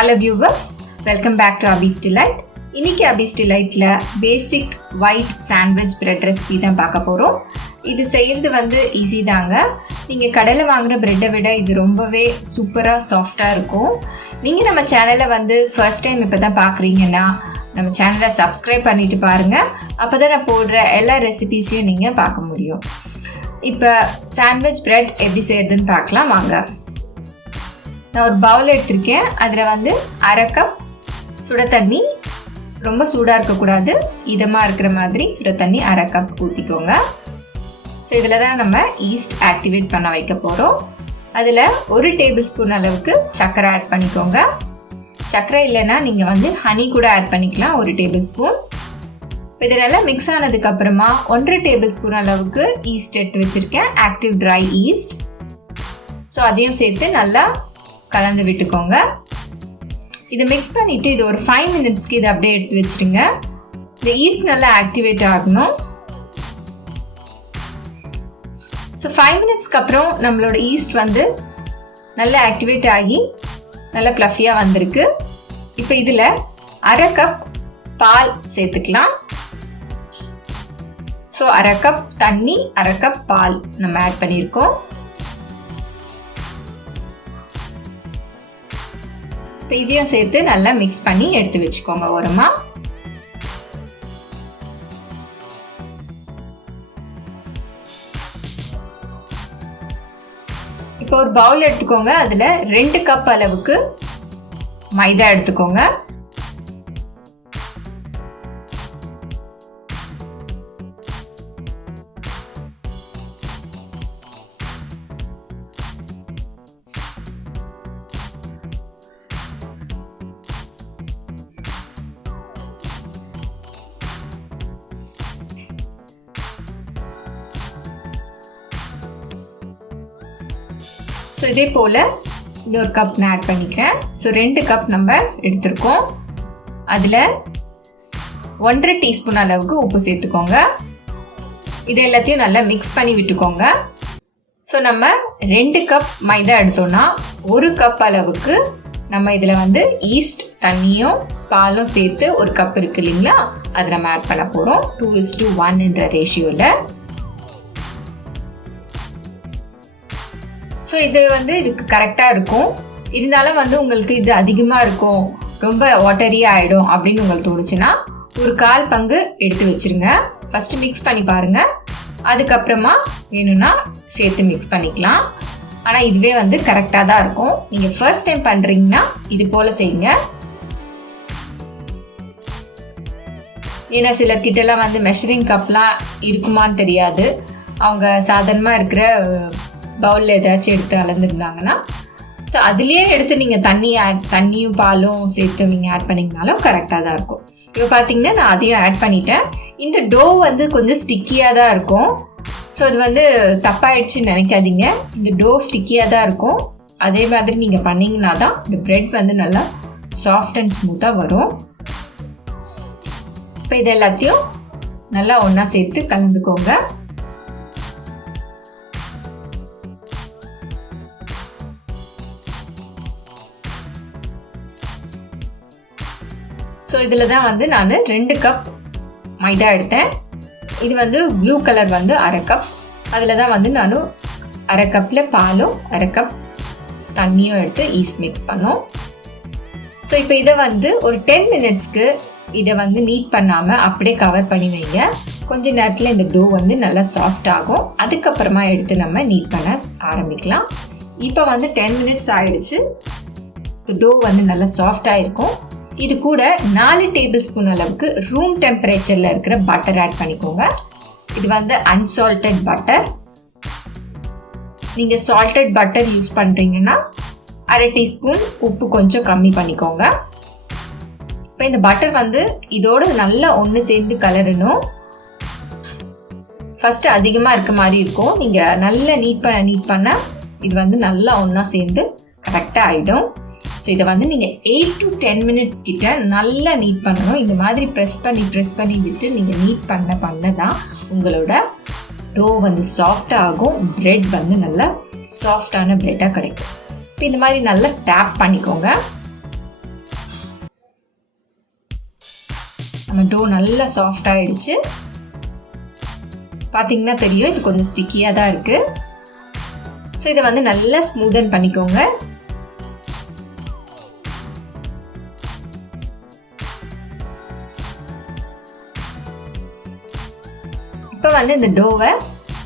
Hello viewers, welcome back to Abby's Delight. இன்னைக்கு Abby's Delightல பேசிக் white sandwich bread recipe தான் பார்க்க போகிறோம். இது செய்கிறது ஈஸி தாங்க. நீங்கள் கடையில் வாங்குகிற ப்ரெட்டை விட இது ரொம்பவே சூப்பராக சாஃப்டாக இருக்கும். நீங்கள் நம்ம சேனலை ஃபர்ஸ்ட் டைம் இப்போ தான் பார்க்குறீங்கன்னா நம்ம சேனலை சப்ஸ்கிரைப் பண்ணிவிட்டு பாருங்கள். அப்போ தான் நான் போடுற எல்லா ரெசிபீஸையும் நீங்கள் பார்க்க முடியும். இப்போ சாண்ட்விச் பிரெட் எப்படி செய்கிறதுன்னு பார்க்கலாம் வாங்க. நான் ஒரு பவுல் எடுத்திருக்கேன். அதில் அரை கப் சுட தண்ணி, ரொம்ப சூடாக இருக்கக்கூடாது, இதமாக இருக்கிற மாதிரி சுட தண்ணி அரை கப் ஊற்றிக்கோங்க. ஸோ இதில் தான் நம்ம ஈஸ்ட் ஆக்டிவேட் பண்ண வைக்க போகிறோம். அதில் 1 டேபிள் ஸ்பூன் அளவுக்கு சர்க்கரை ஆட் பண்ணிக்கோங்க. சர்க்கரை இல்லைன்னா நீங்கள் ஹனி கூட ஆட் பண்ணிக்கலாம், 1 டேபிள் ஸ்பூன். இது நல்லா மிக்ஸ் ஆனதுக்கப்புறமா 1.5 டேபிள் ஸ்பூன் அளவுக்கு ஈஸ்ட் எடுத்து வச்சுருக்கேன், ஆக்டிவ் ட்ரை ஈஸ்ட். ஸோ அதையும் சேர்த்து நல்லா கலந்து விட்டுக்கோங்க. இதை மிக்ஸ் பண்ணிவிட்டு இது ஒரு 5 மினிட்ஸ்க்கு இதை அப்படியே எடுத்து வச்சுருங்க. இந்த ஈஸ்ட் நல்லா ஆக்டிவேட் ஆகணும். ஸோ 5 மினிட்ஸ்க்கு அப்புறம் நம்மளோட ஈஸ்ட் நல்லா ஆக்டிவேட் ஆகி நல்லா ப்ளஃபியாக வந்திருக்கு. இப்போ இதில் அரை கப் பால் சேர்த்துக்கலாம். ஸோ அரை கப் தண்ணி, அரை கப் பால் நம்ம ஆட் பண்ணியிருக்கோம். இப்போ இதையும் சேர்த்து நல்லா மிக்ஸ் பண்ணி எடுத்து வச்சுக்கோங்க ஓரமா. இப்போ ஒரு பவுல் எடுத்துக்கோங்க. அதில் 2 கப் அளவுக்கு மைதா எடுத்துக்கோங்க. ஸோ இதே போல் இன்னொரு கப் நான் ஆட் பண்ணிக்கிறேன். ஸோ 2 கப் நம்ம எடுத்துருக்கோம். அதில் 1.5 டீஸ்பூன் அளவுக்கு உப்பு சேர்த்துக்கோங்க. இது எல்லாத்தையும் நல்லா மிக்ஸ் பண்ணி விட்டுக்கோங்க. ஸோ நம்ம 2 கப் மைதா எடுத்தோம்னா 1 கப் அளவுக்கு நம்ம இதில் ஈஸ்ட், தண்ணியும் பாலும் சேர்த்து 1 கப் இருக்கு இல்லைங்களா, அதை நம்ம ஆட் பண்ண போகிறோம் 2:1 என்ற ரேஷியோவில். ஸோ இது இதுக்கு கரெக்டாக இருக்கும். இருந்தாலும் உங்களுக்கு இது அதிகமாக இருக்கும், ரொம்ப வாட்டரியாக ஆகிடும் அப்படின்னு உங்களுக்கு தோணுச்சுன்னா ஒரு 1/4 பங்கு எடுத்து வச்சுருங்க. ஃபஸ்ட்டு மிக்ஸ் பண்ணி பாருங்கள். அதுக்கப்புறமா வேணும்னா சேர்த்து மிக்ஸ் பண்ணிக்கலாம். ஆனால் இதுவே கரெக்டாக தான் இருக்கும். நீங்கள் ஃபர்ஸ்ட் டைம் பண்ணுறீங்கன்னா இது போல் செய்யுங்க. ஏன்னா சிலர்கிட்டலாம் மெஷரிங் கப்லாம் இருக்குமான்னு தெரியாது. அவங்க சாதாரணமாக இருக்கிற பவுலில் ஏதாச்சும் எடுத்து அளந்துருந்தாங்கன்னா ஸோ அதுலேயே எடுத்து நீங்கள் தண்ணியும் பாலும் சேர்த்து நீங்கள் ஆட் பண்ணிங்கனாலும் கரெக்டாக தான் இருக்கும். இப்போ பார்த்தீங்கன்னா நான் அதையும் ஆட் பண்ணிட்டேன். இந்த டோ கொஞ்சம் ஸ்டிக்கியாக தான் இருக்கும். ஸோ அது தப்பாயிடுச்சுன்னு நினைக்காதீங்க. இந்த டோ ஸ்டிக்கியாக தான் இருக்கும். அதே மாதிரி நீங்கள் பண்ணிங்கன்னா தான் இந்த பிரெட் நல்லா சாஃப்ட் அண்ட் ஸ்மூத்தாக வரும். இப்போ இது எல்லாத்தையும் நல்லா ஒன்றா சேர்த்து கலந்துக்கோங்க. ஸோ இதில் தான் நான் 2 கப் மைதா எடுத்தேன். இது ப்ளூ கலர் அரை கப். அதில் தான் நான் அரை கப்பில் பாலும் அரை கப் தண்ணியும் எடுத்து ஈஸ்ட் மிக்ஸ் பண்ணோம். ஸோ இப்போ இதை ஒரு 10 மினிட்ஸ்க்கு இதை நீட் பண்ணாமல் அப்படியே கவர் பண்ணி வைங்க. கொஞ்ச நேரத்தில் இந்த டோ நல்லா சாஃப்ட் ஆகும். அதுக்கப்புறமா எடுத்து நம்ம நீட் பண்ண ஆரம்பிக்கலாம். இப்போ 10 மினிட்ஸ் ஆகிடுச்சு. டோ நல்லா சாஃப்டாக இருக்கும். இது கூட 4 டேபிள் ஸ்பூன் அளவுக்கு ரூம் டெம்பரேச்சரில் இருக்கிற பட்டர் ஆட் பண்ணிக்கோங்க. இது அன்சால்டட் பட்டர். நீங்கள் சால்டட் பட்டர் யூஸ் பண்ணுறீங்கன்னா அரை டீஸ்பூன் உப்பு கொஞ்சம் கம்மி பண்ணிக்கோங்க. இப்போ இந்த பட்டர் இதோடு நல்லா ஒன்று சேர்ந்து கலரணும். ஃபஸ்ட்டு அதிகமாக இருக்க மாதிரி இருக்கும். நீங்கள் நல்லா நீட் பண்ண இது நல்லா ஒன்றா சேர்ந்து கரெக்டாக ஆகிடும். ஸோ இதை நீங்கள் 8 to 10 மினிட்ஸ் கிட்ட நல்லா நீட் பண்ணணும். இந்த மாதிரி ப்ரெஸ் பண்ணி விட்டு நீங்கள் நீட் பண்ண தான் உங்களோட டோ சாஃப்டாக ஆகும். பிரெட் நல்லா சாஃப்டான பிரெட்டாக கிடைக்கும். இப்போ இந்த மாதிரி நல்லா டேப் பண்ணிக்கோங்க. நம்ம டோ நல்லா சாஃப்ட் ஆகிடுச்சு. பார்த்தீங்கன்னா தெரியும், இது கொஞ்சம் ஸ்டிக்கியாக தான் இருக்குது. ஸோ இதை வந்து நல்லா ஸ்மூதன் பண்ணிக்கோங்க. இப்போ வந்து இந்த டோவை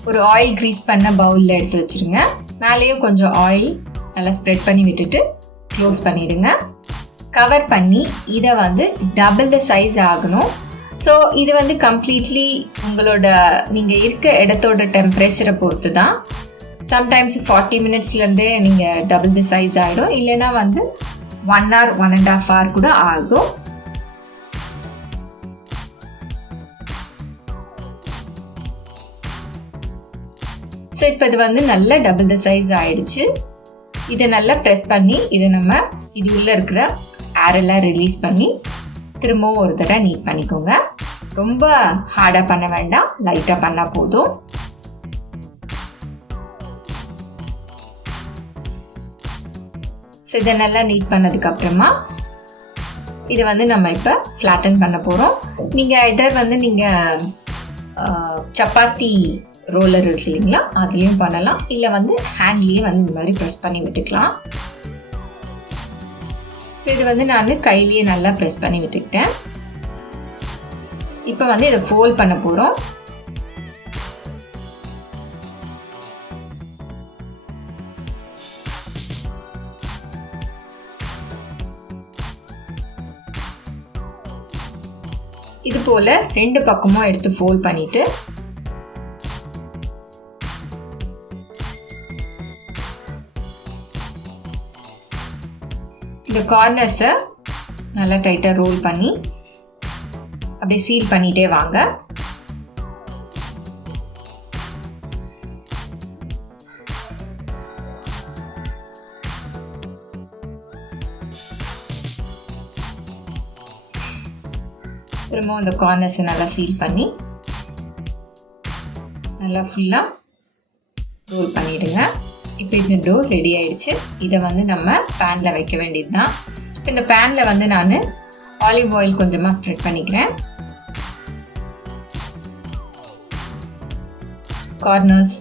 ஒரு ஆயில் க்ரீஸ் பண்ண பவுலில் எடுத்து வச்சுருங்க. மேலேயும் கொஞ்சம் ஆயில் நல்லா ஸ்ப்ரெட் பண்ணி விட்டுட்டு க்ளோஸ் பண்ணிவிடுங்க. கவர் பண்ணி இதை வந்து டபுள் த சைஸ் ஆகணும். ஸோ இது வந்து கம்ப்ளீட்லி உங்களோட நீங்கள் இருக்க இடத்தோட டெம்பரேச்சரை பொறுத்து தான். சம்டைம்ஸ் 40 மினிட்ஸ்லேருந்தே நீங்கள் டபுள் த சைஸ் ஆகிடும். இல்லைன்னா வந்து 1 hour 1.5 hour கூட ஆகும். ஸோ இப்போ இது வந்து நல்லா டபுள் த சைஸ் ஆகிடுச்சு. இதை நல்லா ப்ரெஸ் பண்ணி இதை நம்ம இது உள்ளே இருக்கிற ஏரெல்லாம் ரிலீஸ் பண்ணி திரும்பவும் ஒரு தடவை நீட் பண்ணிக்கோங்க. ரொம்ப ஹார்டாக பண்ண வேண்டாம், லைட்டாக பண்ணால் போதும். ஸோ இதை நல்லா நீட் பண்ணதுக்கப்புறமா இதை வந்து நம்ம இப்போ ஃப்ளாட்டன் பண்ண போகிறோம். நீங்கள் எதர் வந்து நீங்கள் சப்பாத்தி ரோலர் இருக்கு இல்லைங்களா, அதுலேயும் பண்ணலாம். இல்லை வந்து ஹேண்ட்லேயே வந்து இந்த மாதிரி ப்ரெஸ் பண்ணி விட்டுக்கலாம். ஸோ இது வந்து நான் கையிலேயே நல்லா ப்ரெஸ் பண்ணி விட்டுக்கிட்டேன். இப்போ வந்து இதை ஃபோல்ட் பண்ண போகிறோம். இது போல் 2 பக்கமும் எடுத்து ஃபோல்ட் பண்ணிவிட்டு இந்த கார்னர்ஸை நல்லா டைட்டாக ரோல் பண்ணி அப்படியே சீல் பண்ணிகிட்டே வாங்க. திரும்பவும் இந்த கார்னர்ஸை நல்லா சீல் பண்ணி நல்லா ஃபுல்லாக ரோல் பண்ணிவிடுங்க. இப்போ இந்த டோ ரெடி ஆயிடுச்சு. இதை வந்து நம்ம பேனில் வைக்க வேண்டியது தான். இப்போ இந்த பேனில் வந்து நான் ஆலிவ் ஆயில் கொஞ்சமாக ஸ்ப்ரெட் பண்ணிக்கிறேன். கார்னர்ஸ்,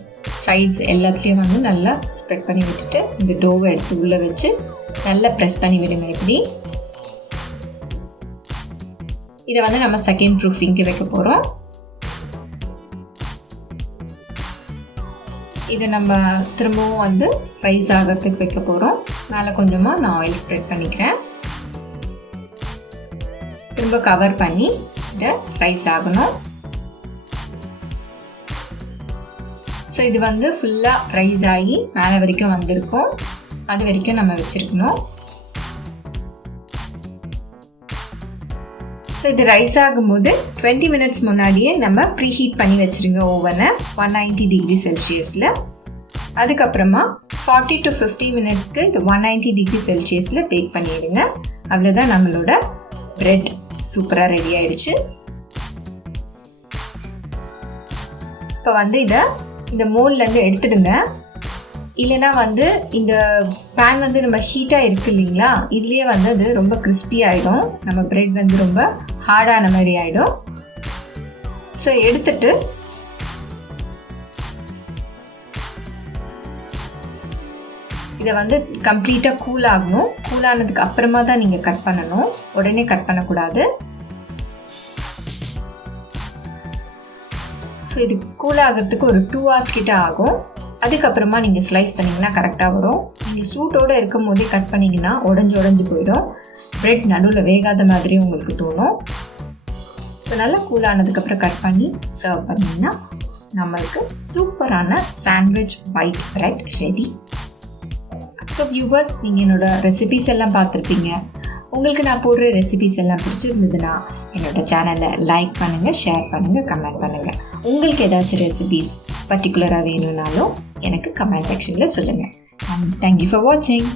சைட்ஸ் எல்லாத்துலேயும் வந்து நல்லா ஸ்ப்ரெட் பண்ணி விட்டுட்டு இந்த டோவை எடுத்து உள்ளே வச்சு நல்லா ப்ரெஸ் பண்ணி விடுங்க. இப்படி இதை வந்து நம்ம செகண்ட் ப்ரூஃபிங்க்கு வைக்க போகிறோம். இதை நம்ம திரும்பவும் வந்து ரைஸ் ஆகிறதுக்கு வைக்க போகிறோம். மேலே கொஞ்சமாக நான் ஆயில் ஸ்ப்ரெட் பண்ணிக்கிறேன். திரும்ப கவர் பண்ணி இதை ரைஸ் ஆகணும். ஸோ இது வந்து ஃபுல்லாக ரைஸ் ஆகி மேலே வரைக்கும் வந்திருக்கும். அது வரைக்கும் நம்ம வச்சுருக்கணும். ஸோ இது ரைஸ் ஆகும்போது 20 மினிட்ஸ் முன்னாடியே நம்ம ப்ரீஹீட் பண்ணி வச்சுருங்க ஓவனை 190 டிகிரி செல்சியஸில். அதுக்கப்புறமா 40 to 50 மினிட்ஸ்க்கு இது 190 டிகிரி செல்சியஸில் பேக் பண்ணிவிடுங்க. அவ்வளோதான், நம்மளோட பிரெட் சூப்பராக ரெடி ஆகிடுச்சு. இப்போ வந்து இதை இந்த மோல்லேருந்து எடுத்துடுங்க. இல்லைனா வந்து இந்த பேன் வந்து நம்ம ஹீட்டாக இருக்குது இல்லைங்களா, இதுலேயே வந்து அது ரொம்ப கிறிஸ்பி ஆகிடும். நம்ம பிரெட் வந்து ரொம்ப ஹார்டான மாதிரி ஆகிடும். ஸோ எடுத்துட்டு இதை வந்து கம்ப்ளீட்டாக கூல் ஆகணும். கூல் ஆனதுக்கு அப்புறமா தான் நீங்கள் கட் பண்ணணும், உடனே கட் பண்ணக்கூடாது. ஸோ இது கூல் ஆகிறதுக்கு ஒரு 2 hours கிட்ட ஆகும். அதுக்கப்புறமா நீங்கள் ஸ்லைஸ் பண்ணிங்கன்னா கரெக்டாக வரும். நீங்கள் சூட்டோடு இருக்கும் போதே கட் பண்ணிங்கன்னா உடஞ்சி போயிடும். பிரெட் நடுவில் வேகாத மாதிரி உங்களுக்கு தோணும். ஸோ நல்லா கூலானதுக்கப்புறம் கட் பண்ணி சர்வ் பண்ணிங்கன்னா நம்மளுக்கு சூப்பரான sandwich white bread ready. So viewers, நீங்கள் என்னோடய ரெசிபீஸ் எல்லாம் பார்த்துருப்பீங்க. உங்களுக்கு நான் போடுற ரெசிபீஸ் எல்லாம் பிடிச்சிருந்ததுன்னா என்னோடய சேனலை லைக் பண்ணுங்கள், ஷேர் பண்ணுங்கள், கமெண்ட் பண்ணுங்கள். உங்களுக்கு ஏதாச்சும் ரெசிபீஸ் பர்டிகுலராக வேணும்னாலும் எனக்கு கமெண்ட் செக்ஷனில் சொல்லுங்கள். தேங்க்யூ ஃபார் வாட்சிங்.